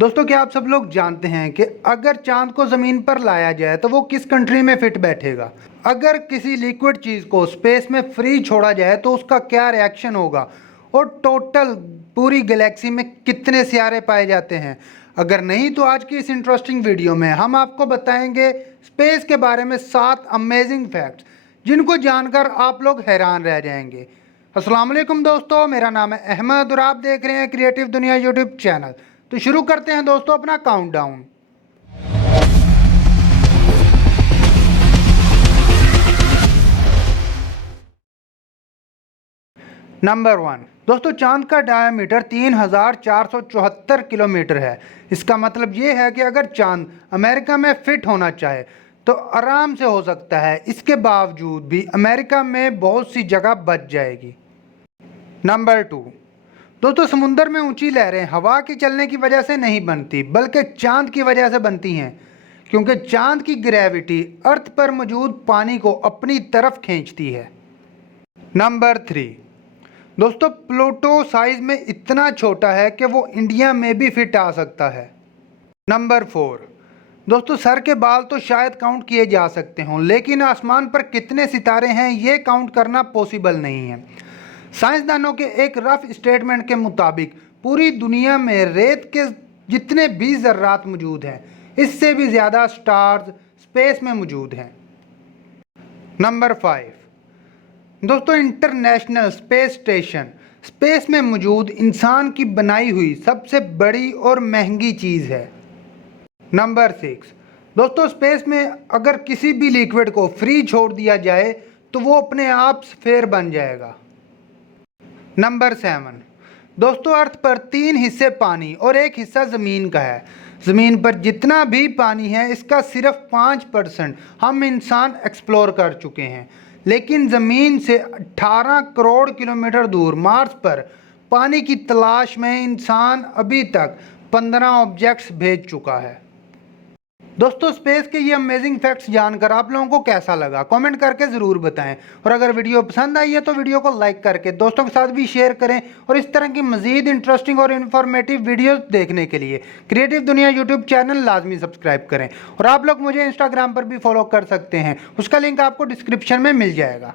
दोस्तों, क्या आप सब लोग जानते हैं कि अगर चांद को ज़मीन पर लाया जाए तो वो किस कंट्री में फिट बैठेगा? अगर किसी लिक्विड चीज़ को स्पेस में फ्री छोड़ा जाए तो उसका क्या रिएक्शन होगा? और टोटल पूरी गैलेक्सी में कितने सितारे पाए जाते हैं? अगर नहीं तो आज की इस इंटरेस्टिंग वीडियो में हम आपको बताएंगे स्पेस के बारे में 7 अमेजिंग फैक्ट्स जिनको जानकर आप लोग हैरान रह जाएंगे। अस्सलाम वालेकुम दोस्तों, मेरा नाम है अहमद और आप देख रहे हैं क्रिएटिव दुनिया यूट्यूब चैनल। तो शुरू करते हैं दोस्तों अपना काउंटडाउन। नंबर 1 दोस्तों, चांद का डायमीटर 3474 किलोमीटर है। इसका मतलब ये है कि अगर चांद अमेरिका में फिट होना चाहे तो आराम से हो सकता है। इसके बावजूद भी अमेरिका में बहुत सी जगह बच जाएगी। नंबर 2 दोस्तों, समुंदर में ऊंची लहरें हवा के चलने की वजह से नहीं बनती बल्कि चांद की वजह से बनती हैं, क्योंकि चांद की ग्रेविटी अर्थ पर मौजूद पानी को अपनी तरफ खींचती है। नंबर 3 दोस्तों, प्लूटो साइज में इतना छोटा है कि वो इंडिया में भी फिट आ सकता है। नंबर 4 दोस्तों, सर के बाल तो शायद काउंट किए जा सकते हों, लेकिन आसमान पर कितने सितारे हैं ये काउंट करना पॉसिबल नहीं है। साइंसदानों के एक रफ स्टेटमेंट के मुताबिक पूरी दुनिया में रेत के जितने भी ज़र्रात मौजूद हैं, इससे भी ज़्यादा स्टार्स स्पेस में मौजूद हैं। नंबर 5 दोस्तों, इंटरनेशनल स्पेस स्टेशन स्पेस में मौजूद इंसान की बनाई हुई सबसे बड़ी और महंगी चीज़ है। नंबर 6 दोस्तों, स्पेस में अगर किसी भी लिक्विड को फ्री छोड़ दिया जाए तो वो अपने आप स्फेयर बन जाएगा। नंबर 7 दोस्तों, अर्थ पर 3 हिस्से पानी और 1 हिस्सा ज़मीन का है। ज़मीन पर जितना भी पानी है इसका सिर्फ 5% हम इंसान एक्सप्लोर कर चुके हैं, लेकिन ज़मीन से 18 करोड़ किलोमीटर दूर मार्स पर पानी की तलाश में इंसान अभी तक 15 ऑब्जेक्ट्स भेज चुका है। दोस्तों, स्पेस के ये अमेजिंग फैक्ट्स जानकर आप लोगों को कैसा लगा कमेंट करके ज़रूर बताएं, और अगर वीडियो पसंद आई है तो वीडियो को लाइक करके दोस्तों के साथ भी शेयर करें। और इस तरह की मज़ीद इंटरेस्टिंग और इन्फॉर्मेटिव वीडियोस देखने के लिए क्रिएटिव दुनिया यूट्यूब चैनल लाजमी सब्सक्राइब करें। और आप लोग मुझे इंस्टाग्राम पर भी फॉलो कर सकते हैं, उसका लिंक आपको डिस्क्रिप्शन में मिल जाएगा।